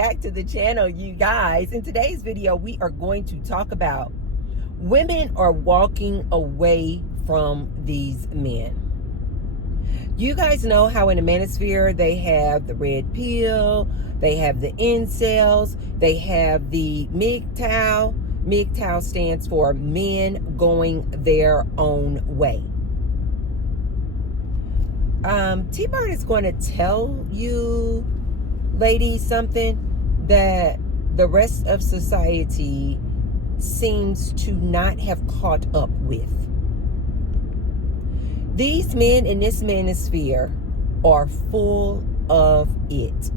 back to the channel, you guys. In today's video, we are going to talk about women are walking away from these men. You guys know how in the manosphere they have the red pill, they have the incels, they have the MGTOW. MGTOW stands for men going their own way. T-Bird is going to tell you, ladies, something that the rest of society seems to not have caught up with. These men in this manosphere are full of it.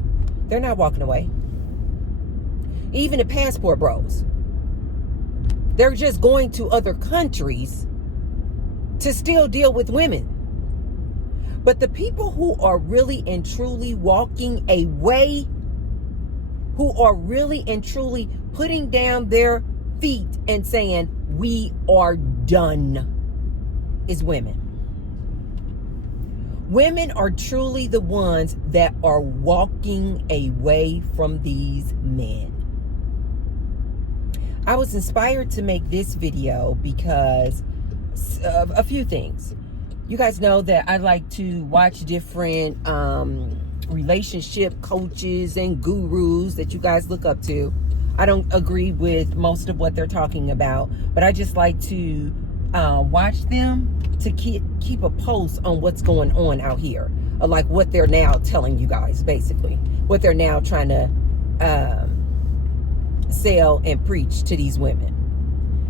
They're not walking away. Even the passport bros. They're just going to other countries to still deal with women. But the people who are really and truly walking away, who are really and truly putting down their feet and saying, we are done, is women. Women are truly the ones that are walking away from these men. I was inspired to make this video because of a few things. You guys know that I like to watch different relationship coaches and gurus that you guys look up to. I don't agree with most of what they're talking about, but I just like to watch them to keep a pulse on what's going on out here. Like what they're now telling you guys, basically. What they're now trying to sell and preach to these women.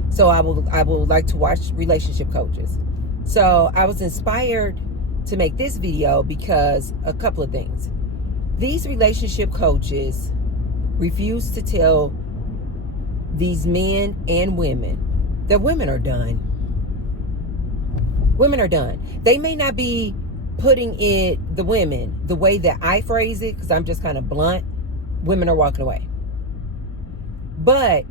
So I will like to watch relationship coaches. So I was inspired to make this video because a couple of things. These relationship coaches refuse to tell these men and women that women are done. Women are done. They may not be putting it, the women, the way that I phrase it, because I'm just kind of blunt. Women are walking away. But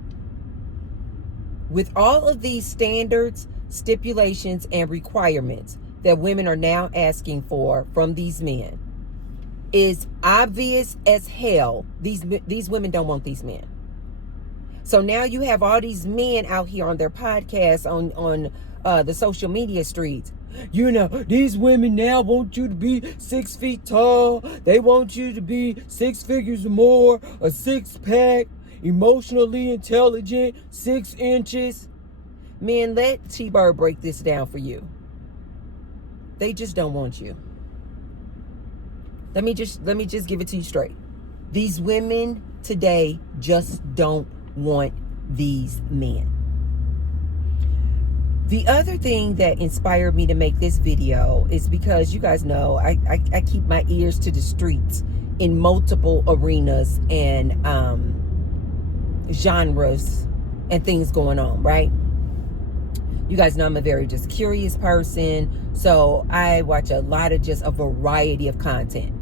with all of these standards, stipulations, and requirements that women are now asking for from these men, is obvious as hell. These women don't want these men. So now you have all these men out here on their podcasts, on the social media streets. You know, these women now want you to be 6 feet tall. They want you to be 6 figures or more, a 6-pack, emotionally intelligent, 6 inches. Men, let T-Bird break this down for you. They just don't want you. Let me just give it to you straight. These women today just don't want these men. The other thing that inspired me to make this video is because you guys know I keep my ears to the streets in multiple arenas and genres and things going on, right? You guys know I'm a very just curious person, so I watch a lot of just a variety of content.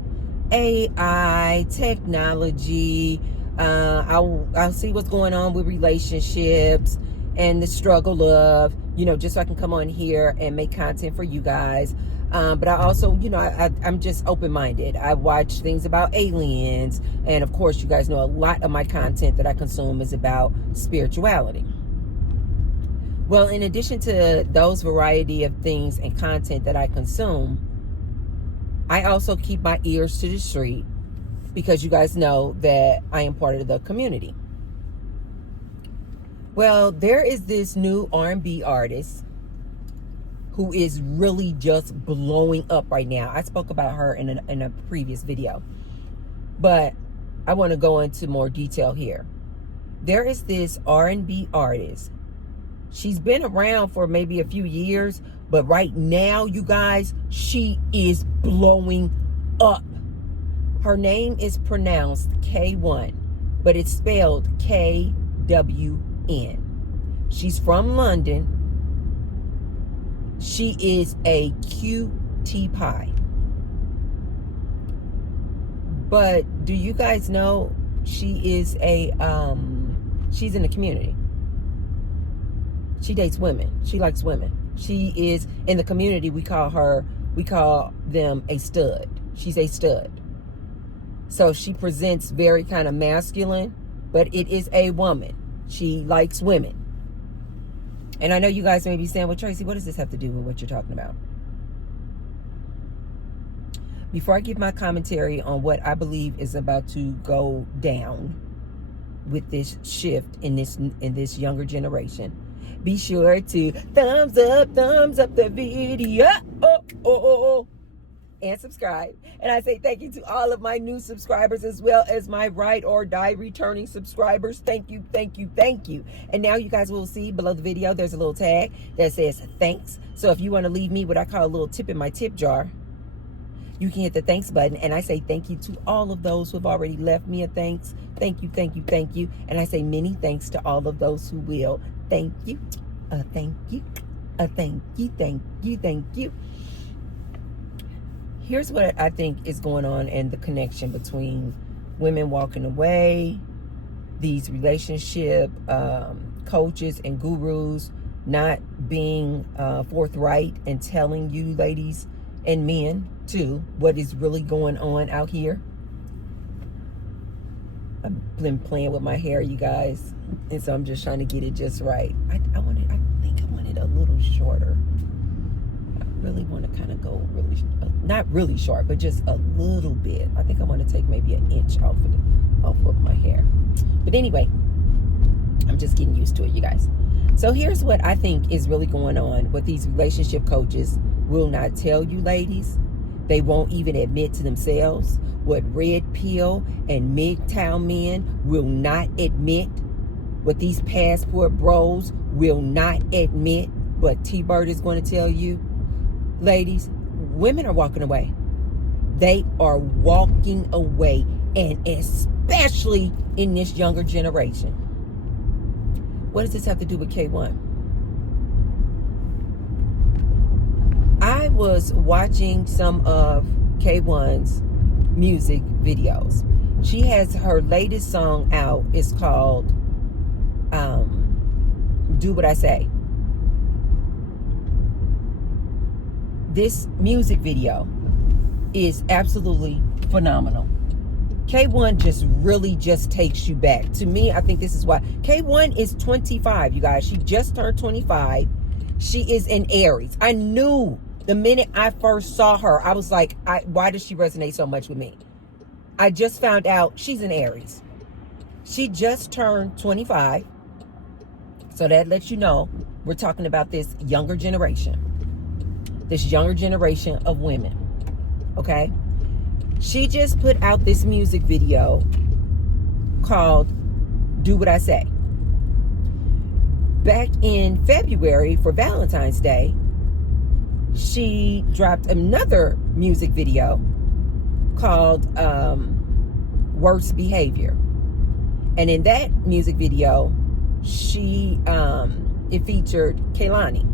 AI, technology, I'll see what's going on with relationships and the struggle of, you know, just so I can come on here and make content for you guys. But I also, you know, I'm just open-minded. I watch things about aliens. And of course, you guys know a lot of my content that I consume is about spirituality. Well, in addition to those variety of things and content that I consume, I also keep my ears to the street because you guys know that I am part of the community. Well, there is this new R&B artist who is really just blowing up right now. I spoke about her in a previous video, but I want to go into more detail here. There is this R&B artist. She's been around for maybe a few years, but right now, you guys, she is blowing up. Her name is pronounced K1, but it's spelled KWN. She's from London. She is a cutie pie. But do you guys know she is she's in the community. She dates women. She likes women. She is in the community. We call them a stud. She's a stud. So she presents very kind of masculine, but it is a woman. She likes women. And I know you guys may be saying, well, Tracy, what does this have to do with what you're talking about? Before I give my commentary on what I believe is about to go down with this shift in this younger generation, be sure to thumbs up the video, and subscribe. And I say thank you to all of my new subscribers, as well as my ride or die returning subscribers. Thank you. And now you guys will see below the video, there's a little tag that says thanks. So if you want to leave me what I call a little tip in my tip jar, you can hit the thanks button. And I say thank you to all of those who have already left me a thanks. Thank you. And I say many thanks to all of those who will. Thank you. Thank you. Here's what I think is going on, and the connection between women walking away, these relationship coaches and gurus not being forthright and telling you ladies and men too what is really going on out here. I've been playing with my hair, you guys, and so I'm just trying to get it just right. I think I want it a little shorter. I really want to kind of go really, not really short, but just a little bit. I think I want to take maybe an inch off of my hair. But anyway, I'm just getting used to it, you guys. So here's what I think is really going on. What these relationship coaches will not tell you, ladies. They won't even admit to themselves. What Red Pill and MGTOW men will not admit. What these passport bros will not admit. But T-Bird is going to tell you, ladies, women are walking away. They are walking away, and especially in this younger generation. What does this have to do with K1? I was watching some of K1's music videos. She has her latest song out. It's called Do What I Say. This music video is absolutely phenomenal. K1 just takes you back. To me, I think this is why. K1 is 25, you guys. She just turned 25. She is an Aries. I knew the minute I first saw her, I was like, why does she resonate so much with me? I just found out she's an Aries. She just turned 25. So that lets you know we're talking about this younger generation. This younger generation of women. Okay? She just put out this music video called Do What I Say. Back in February for Valentine's Day, she dropped another music video called Worst Behavior. And in that music video, it featured Kehlani.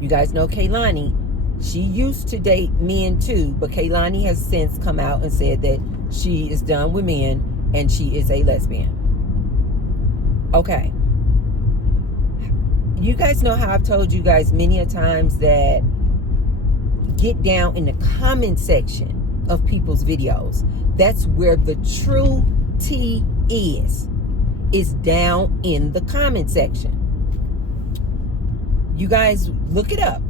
You guys know Kehlani. She used to date men too, but Kehlani has since come out and said that she is done with men and she is a lesbian. Okay. You guys know how I've told you guys many a times that get down in the comment section of people's videos. That's where the true tea is down in the comment section. You guys look it up.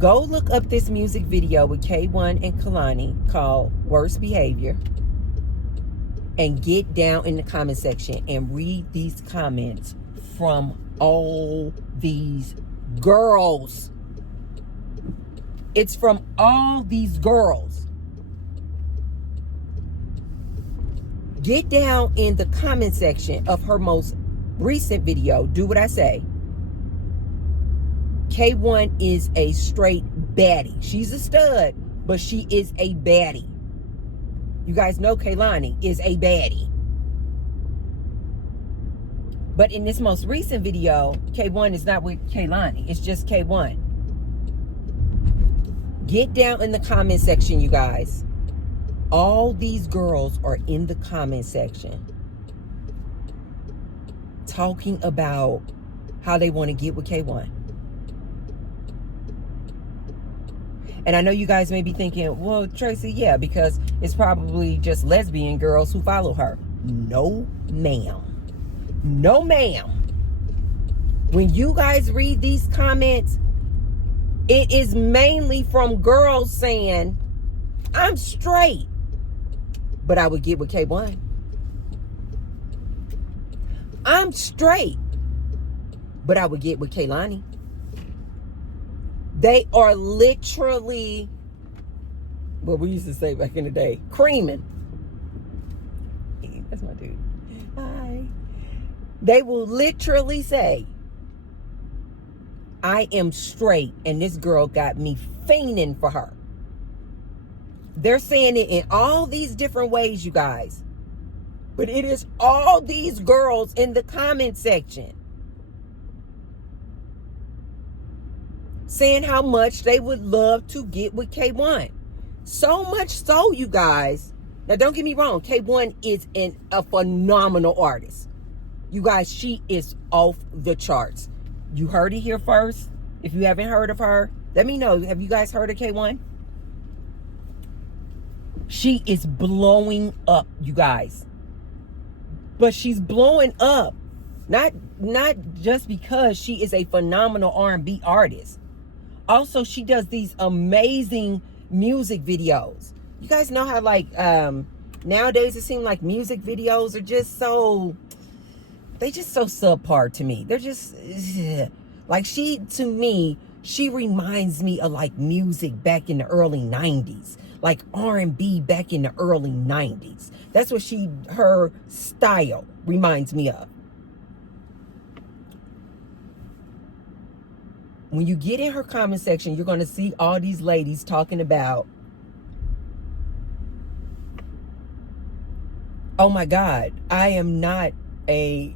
Go look up this music video with K1 and Kehlani called Worst Behavior, and get down in the comment section and read these comments from all these girls. It's from all these girls. Get down in the comment section of her most recent video, Do What I Say. K1 is a straight baddie. She's a stud, but she is a baddie. You guys know Kehlani is a baddie. But in this most recent video, K1 is not with Kehlani. It's just K1. Get down in the comment section, you guys. All these girls are in the comment section talking about how they want to get with K1. And I know you guys may be thinking, well, Tracy, yeah, because it's probably just lesbian girls who follow her. No, ma'am. No, ma'am. When you guys read these comments, it is mainly from girls saying, I'm straight, but I would get with K1. I'm straight, but I would get with Kaylani. They are literally, what we used to say back in the day, creaming. That's my dude. Hi. They will literally say, I am straight, and this girl got me fiending for her. They're saying it in all these different ways, you guys. But it is all these girls in the comment section saying how much they would love to get with K1. So much so, you guys. Now, don't get me wrong. K1 is a phenomenal artist. You guys, she is off the charts. You heard it here first. If you haven't heard of her, let me know. Have you guys heard of K1? She is blowing up, you guys. But she's blowing up not just because she is a phenomenal R&B artist. Also, she does these amazing music videos. You guys know how, like, nowadays it seems like music videos are just so, they just so subpar to me. They're just, like, to me, she reminds me of, like, music back in the early 90s. Like R&B back in the early 90s. That's what her style reminds me of. When you get in her comment section, you're going to see all these ladies talking about, oh my God, I am not a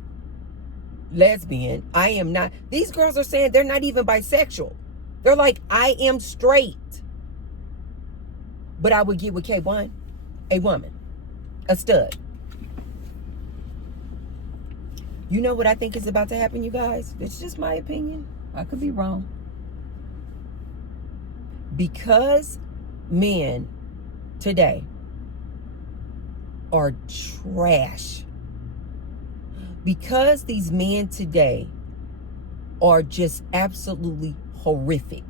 lesbian. I am not. These girls are saying they're not even bisexual. They're like, I am straight. But I would get with K1, a woman, a stud. You know what I think is about to happen, you guys? It's just my opinion. I could be wrong. Because men today are trash. Because these men today are just absolutely horrific.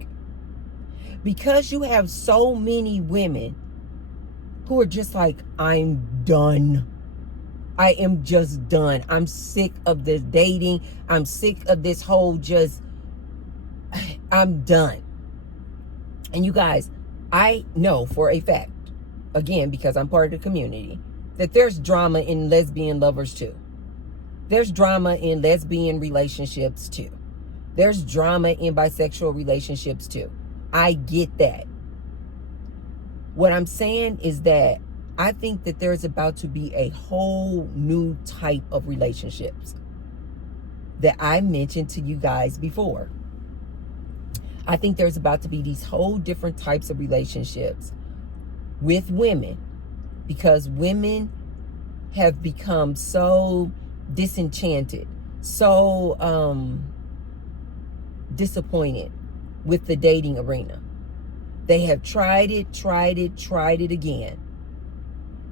Because you have so many women who are just like, I'm done. I am just done. I'm sick of this dating. I'm sick of this whole I'm done. And you guys, I know for a fact, again, because I'm part of the community, that there's drama in lesbian lovers too. There's drama in lesbian relationships too. There's drama in bisexual relationships too. I get that. What I'm saying is that I think that there's about to be a whole new type of relationships that I mentioned to you guys before. I think there's about to be these whole different types of relationships with women, because women have become so disenchanted, so disappointed with the dating arena. They have tried it again.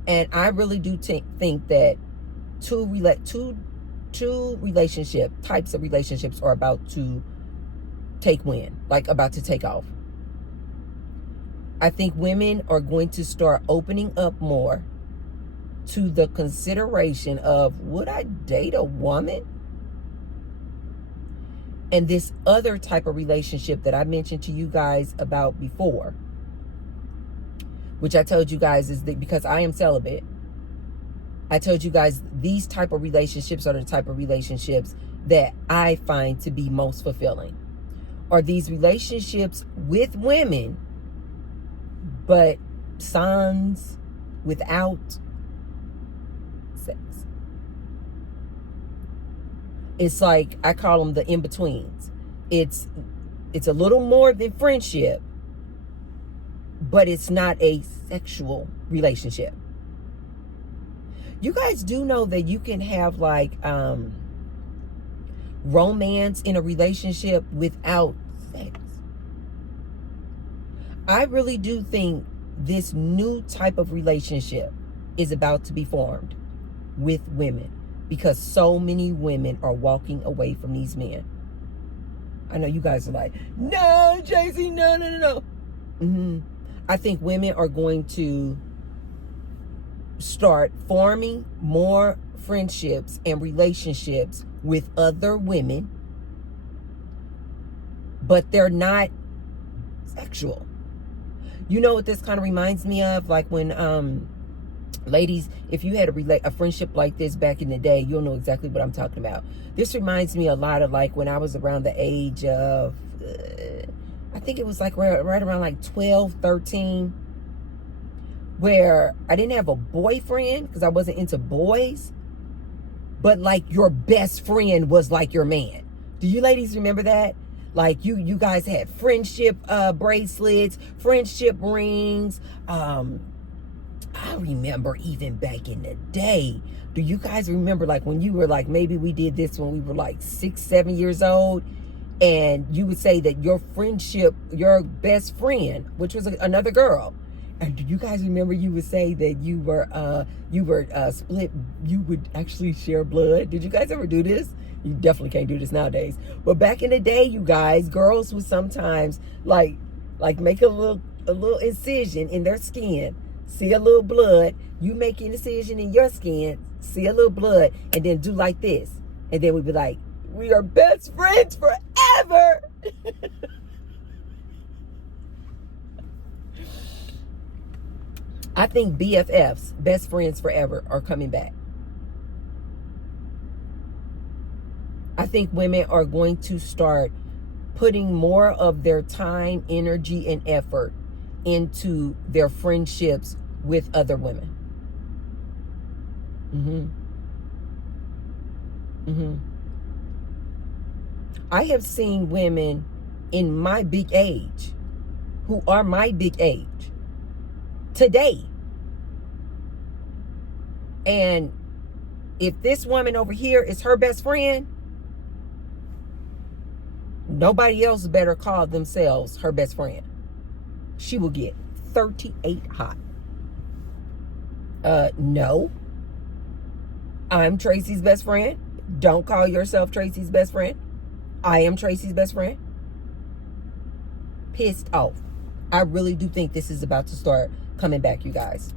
And I really do think that two types of relationships are about to about to take off. I think women are going to start opening up more to the consideration of, would I date a woman? And this other type of relationship that I mentioned to you guys about before, which I told you guys is that because I am celibate, I told you guys these type of relationships are the type of relationships that I find to be most fulfilling. Are these relationships with women, but sans, without sex. It's like, I call them the in-betweens. It's a little more than friendship, but it's not a sexual relationship. You guys do know that you can have like romance in a relationship without sex. I really do think this new type of relationship is about to be formed with women because so many women are walking away from these men. I know you guys are like, no, JC, no. I think women are going to start forming more friendships and relationships with other women, but they're not sexual. You know what this kind of reminds me of? Like when, ladies, if you had a friendship like this back in the day, you'll know exactly what I'm talking about. This reminds me a lot of like when I was around the age of, I think it was like right around like 12, 13, where I didn't have a boyfriend because I wasn't into boys, but like your best friend was like your man. Do you ladies remember that? Like you guys had friendship bracelets, friendship rings. I remember even back in the day. Do you guys remember like when you were like, maybe we did this when we were like 6, 7 years old, and you would say that your friendship, your best friend, which was another girl, and do you guys remember you would say that you were split, you would actually share blood? Did you guys ever do this? You definitely can't do this nowadays. But back in the day, you guys, girls would sometimes like make a little incision in their skin, see a little blood, you make an incision in your skin, see a little blood, and then do like this. And then we'd be like, we are best friends forever. I think BFFs, best friends forever, are coming back. I think women are going to start putting more of their time, energy, and effort into their friendships with other women. I have seen women in my big age, who are my big age, today. And if this woman over here is her best friend, nobody else better call themselves her best friend. She will get 38 hot. No. I'm Tracy's best friend. Don't call yourself Tracy's best friend. I am Tracy's best friend. Pissed off. I really do think this is about to start coming back, you guys.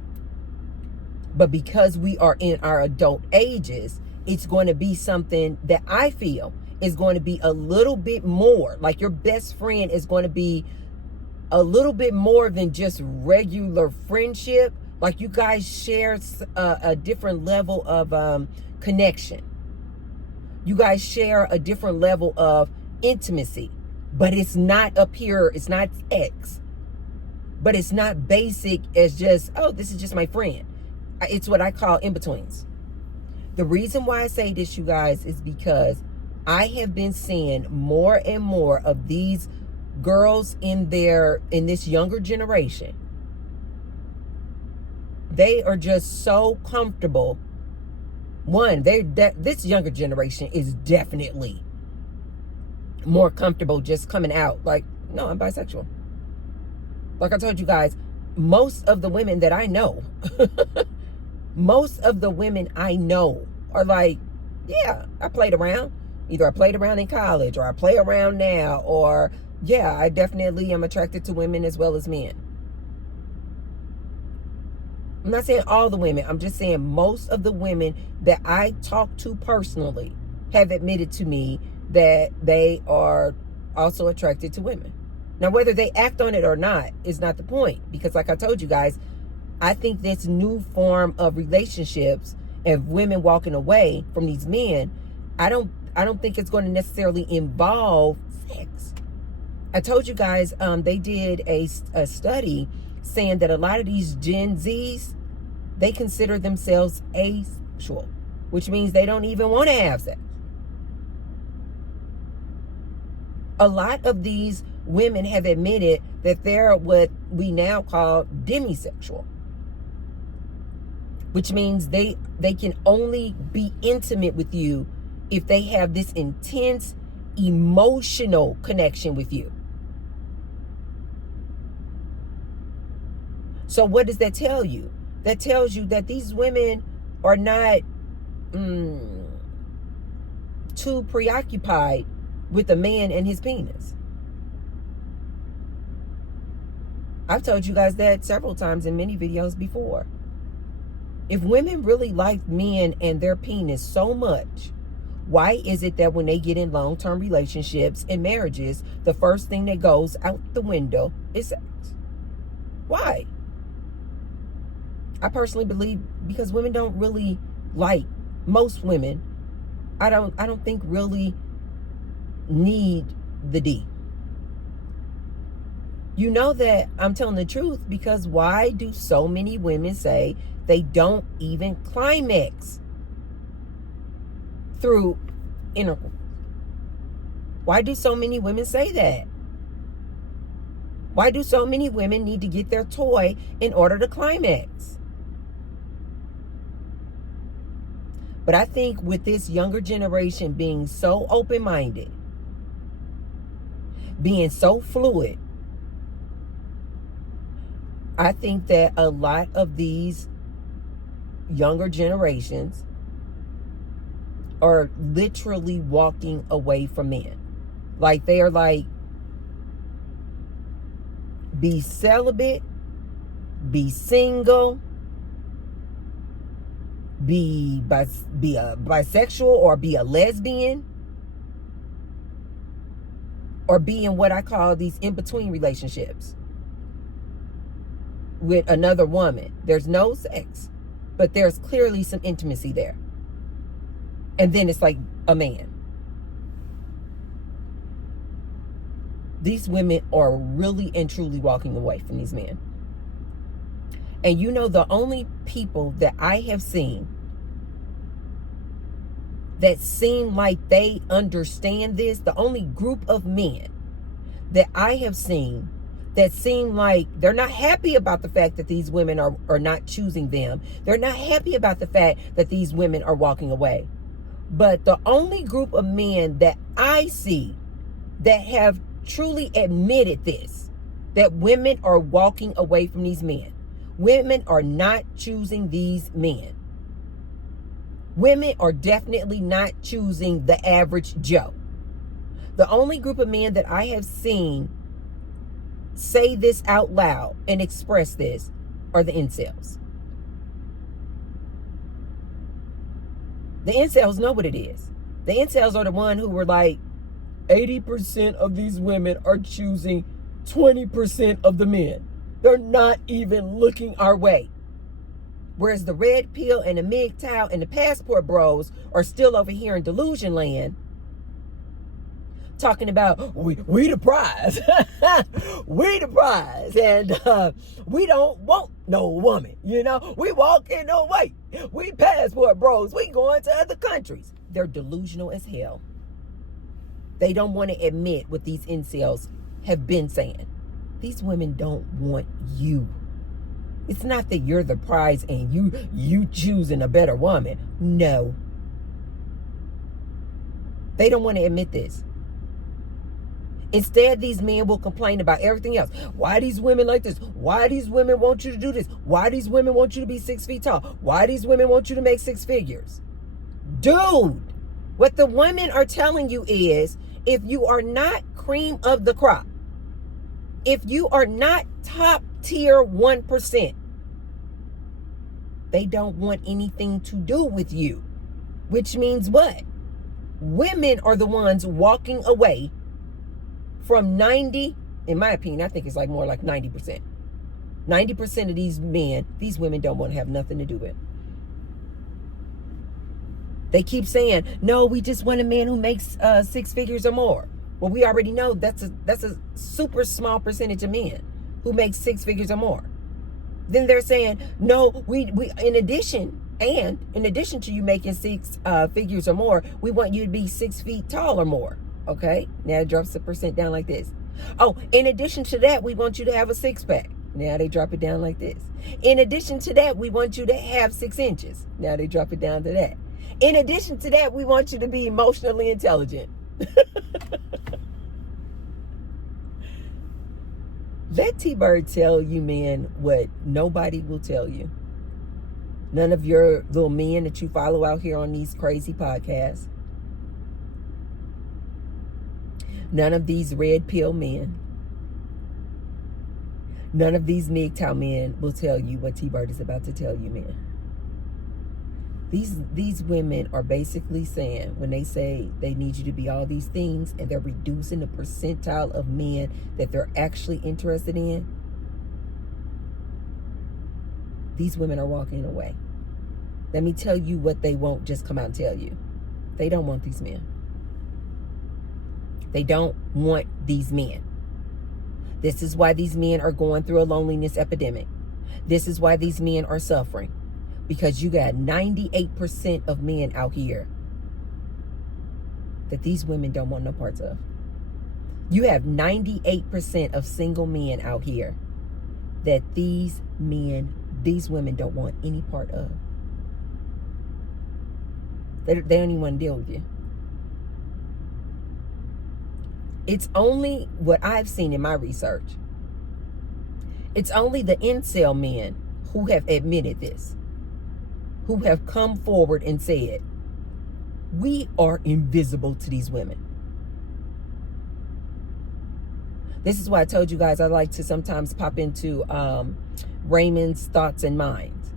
But because we are in our adult ages, it's going to be something that I feel is going to be a little bit more. Like your best friend is going to be a little bit more than just regular friendship. Like you guys share a different level of connection. You guys share a different level of intimacy. But it's not up here. It's not X. But it's not basic as just, oh, this is just my friend. It's what I call in-betweens. The reason why I say this, you guys, is because I have been seeing more and more of these girls in this younger generation. They are just so comfortable. One, this younger generation is definitely more comfortable just coming out like, no, I'm bisexual. Like I told you guys, most of the women that I know, most of the women I know are like, yeah, I played around. Either I played around in college or I play around now, or yeah, I definitely am attracted to women as well as men. I'm not saying all the women. I'm just saying most of the women that I talk to personally have admitted to me that they are also attracted to women. Now, whether they act on it or not is not the point, because like I told you guys, I think this new form of relationships and women walking away from these men, I don't think it's going to necessarily involve sex. I told you guys they did a study saying that a lot of these Gen Zs, they consider themselves asexual, which means they don't even want to have sex. A lot of these women have admitted that they're what we now call demisexual, which means they can only be intimate with you if they have this intense emotional connection with you. So what does that tell you? That tells you that these women are not too preoccupied with a man and his penis. I've told you guys that several times in many videos before. If women really like men and their penis so much, why is it that when they get in long-term relationships and marriages, the first thing that goes out the window is sex? Why? I personally believe because women don't really like, most women, I don't think really need the D. You know that I'm telling the truth because why do so many women say they don't even climax through intercourse? Why do so many women say that? Why do so many women need to get their toy in order to climax? But I think with this younger generation being so open-minded, being so fluid, I think that a lot of these younger generations are literally walking away from men. Like they are like, be celibate, be single, be a bisexual or be a lesbian, or be in what I call these in-between relationships with another woman. There's no sex, but there's clearly some intimacy there. And then it's like a man. These women are really and truly walking away from these men. And you know, the only people that I have seen that seem like they understand this, the only group of men that I have seen that seem like they're not happy about the fact that these women are not choosing them. They're not happy about the fact that these women are walking away. But the only group of men that I see that have truly admitted this, that women are walking away from these men. Women are not choosing these men. Women are definitely not choosing the average Joe. The only group of men that I have seen say this out loud and express this are the incels. The incels know what it is. The incels are the one who were like, 80% of these women are choosing 20% of the men. They're not even looking our way. Whereas the red pill and the MGTOW and the passport bros are still over here in delusion land talking about we the prize. We the prize. And we don't want no woman. You know, we walking away. We passport bros. We going to other countries. They're delusional as hell. They don't want to admit what these incels have been saying. These women don't want you. It's not that you're the prize and you choosing a better woman. No. They don't want to admit this. Instead, these men will complain about everything else. Why these women like this? Why these women want you to do this? Why these women want you to be 6 feet tall? Why these women want you to make 6 figures? Dude, what the women are telling you is, if you are not cream of the crop, if you are not top tier 1%, they don't want anything to do with you. Which means what? Women are the ones walking away from 90, in my opinion, I think it's like more like 90%. 90% of these men, these women don't want to have nothing to do with. They keep saying, no, we just want a man who makes 6 figures or more. Well, we already know that's a super small percentage of men who make 6 figures or more. Then they're saying, no, we in addition to you making 6 figures or more, we want you to be 6 feet tall or more. Okay, now it drops the percent down like this. Oh, in addition to that, we want you to have a 6-pack. Now they drop it down like this. In addition to that, we want you to have 6 inches. Now they drop it down to that. In addition to that, we want you to be emotionally intelligent. Let T-Bird tell you men what nobody will tell you. None of your little men that you follow out here on these crazy podcasts. None of these red pill men. None of these MGTOW men will tell you what T-Bird is about to tell you, man. These women are basically saying, when they say they need you to be all these things, and they're reducing the percentile of men that they're actually interested in, these women are walking away. Let me tell you what they won't just come out and tell you. They don't want these men. They don't want these men. This is why these men are going through a loneliness epidemic. This is why these men are suffering. Because you got 98% of men out here that these women don't want no parts of. You have 98% of single men out here that these women don't want any part of. They don't even want to deal with you. It's only what I've seen in my research. It's only the incel men who have admitted this, who have come forward and said, we are invisible to these women. This is why I told you guys I like to sometimes pop into Raymond's Thoughts and Minds.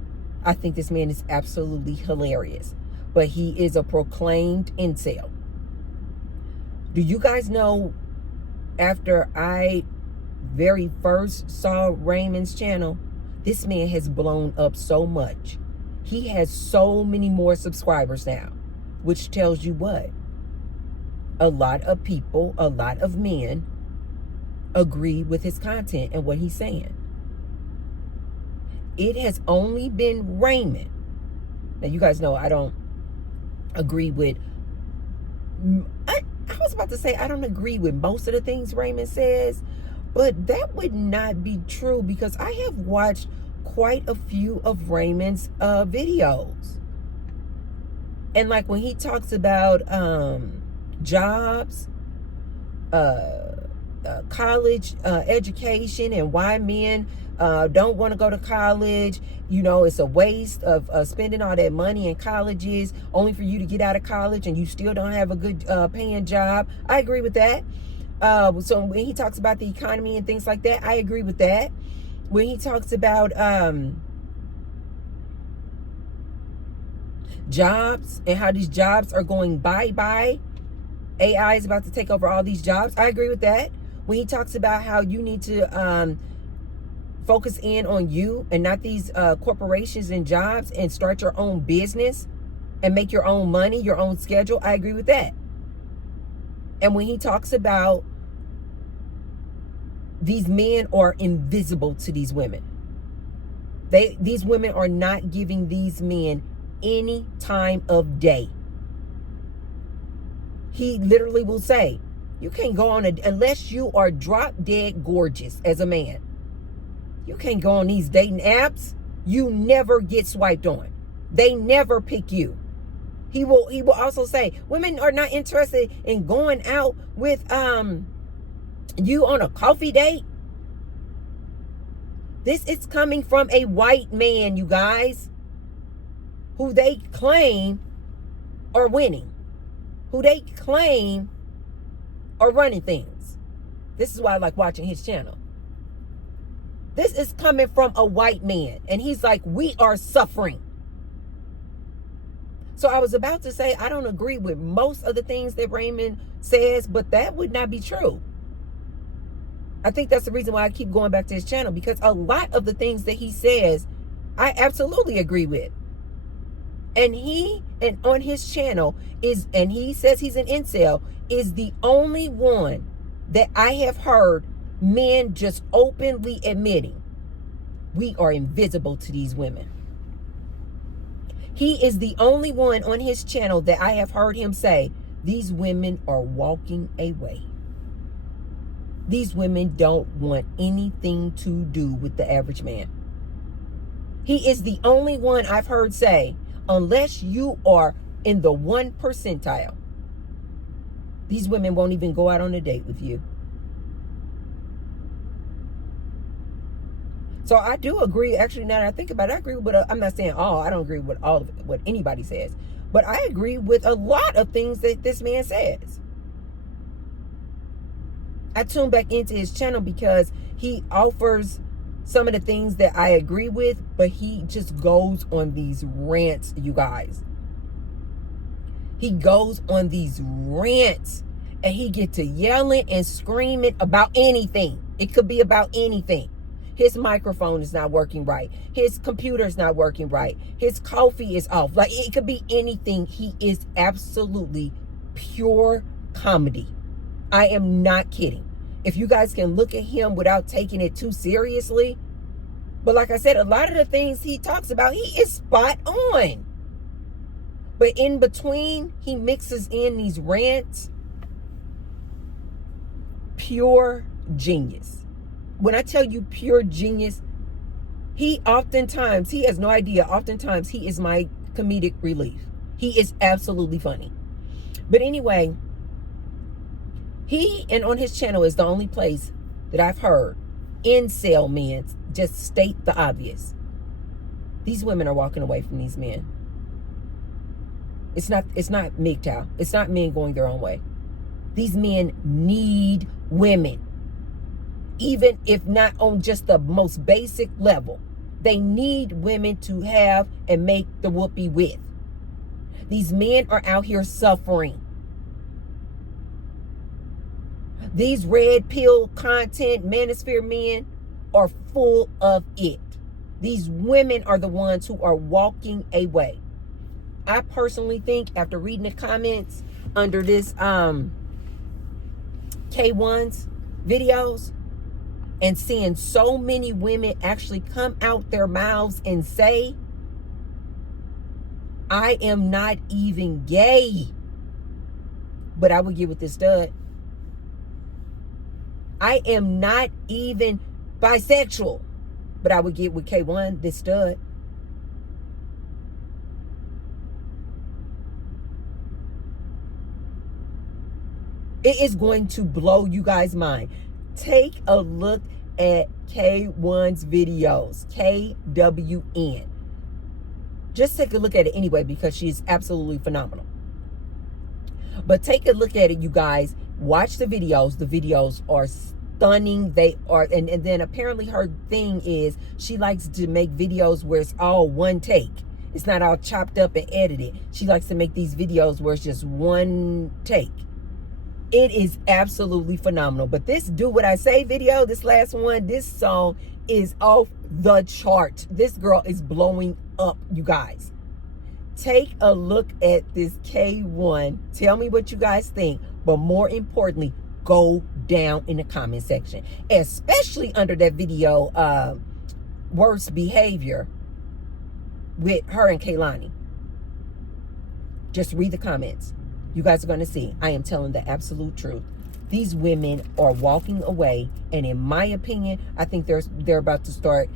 I think this man is absolutely hilarious, but he is a proclaimed incel. Do you guys know, after I very first saw Raymond's channel, this man has blown up so much. He has so many more subscribers now, which tells you what? A lot of people, a lot of men agree with his content and what he's saying. It has only been Raymond. Now, you guys know I don't agree with... I was about to say I don't agree with most of the things Raymond says, but that would not be true because I have watched quite a few of Raymond's videos. And like when he talks about jobs, college education, and why men don't want to go to college, you know, it's a waste of spending all that money in colleges only for you to get out of college and you still don't have a good paying job. I agree with that. So when he talks about the economy and things like that, I agree with that. When he talks about jobs and how these jobs are going bye-bye, AI is about to take over all these jobs, I agree with that. When he talks about how you need to focus in on you and not these corporations and jobs and start your own business and make your own money, your own schedule, I agree with that. And when he talks about these men are invisible to these women, these women are not giving these men any time of day. He literally will say, you can't go on unless you are drop dead gorgeous as a man. You can't go on these dating apps. You never get swiped on. They never pick you. He will also say women are not interested in going out with you on a coffee date. This is coming from a white man, you guys, who they claim are winning, who they claim are running things. This is why I like watching his channel. This is coming from a white man, and he's like, we are suffering. So I was about to say, I don't agree with most of the things that Raymond says, but that would not be true. I think that's the reason why I keep going back to his channel, because a lot of the things that he says, I absolutely agree with. And on his channel and he says he's an incel, is the only one that I have heard men just openly admitting, we are invisible to these women. He is the only one on his channel that I have heard him say, these women are walking away. These women don't want anything to do with the average man. He is the only one I've heard say, unless you are in the 1 percentile, these women won't even go out on a date with you. So I do agree. Actually, now that I think about it, I agree with, I'm not saying all, I don't agree with all of what anybody says, but I agree with a lot of things that this man says. I tuned back into his channel because he offers some of the things that I agree with, but he just goes on these rants, you guys. He goes on these rants and he get to yelling and screaming about anything. It could be about anything. His microphone is not working right. His computer is not working right. His coffee is off. Like, it could be anything. He is absolutely pure comedy. I am not kidding. If you guys can look at him without taking it too seriously. But like I said, a lot of the things he talks about, he is spot on. But in between, he mixes in these rants. Pure genius. When I tell you pure genius, he has no idea, oftentimes he is my comedic relief. He is absolutely funny. But anyway, he and on his channel is the only place that I've heard incel men just state the obvious. These women are walking away from these men. It's not MGTOW. It's not men going their own way. These men need women. Even if not on just the most basic level, they need women to have and make the whoopee with. These men are out here suffering. These red pill content manosphere men are full of it. These women are the ones who are walking away. I personally think, after reading the comments under this K1's videos and seeing so many women actually come out their mouths and say, I am not even gay, but I would get with this stud. I am not even bisexual, but I would get with K1, this stud. It is going to blow you guys' mind. Take a look at K1's videos, KWN. Just take a look at it anyway, because she's absolutely phenomenal. But take a look at it, you guys. Watch the videos. The videos are stunning. They are, and then apparently her thing is she likes to make videos where it's all one take. It's not all chopped up and edited. She likes to make these videos where it's just one take. It is absolutely phenomenal. But this Do What I Say video, this last one, this song is off the chart. This girl is blowing up, you guys. Take a look at this K1. Tell me what you guys think. But more importantly, go down in the comment section. Especially under that video, Worst Behavior, with her and Kehlani. Just read the comments. You guys are going to see. I am telling the absolute truth. These women are walking away. And in my opinion, I think they're about to start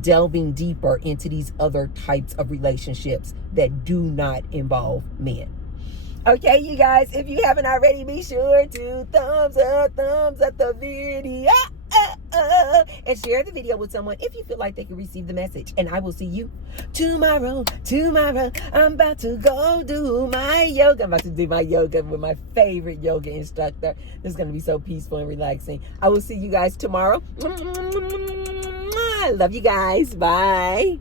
delving deeper into these other types of relationships that do not involve men. Okay, you guys, if you haven't already, be sure to thumbs up the video. And share the video with someone if you feel like they can receive the message. And I will see you tomorrow. I'm about to go do my yoga. I'm about to do my yoga with my favorite yoga instructor. This is going to be so peaceful and relaxing. I will see you guys tomorrow. I love you guys. Bye.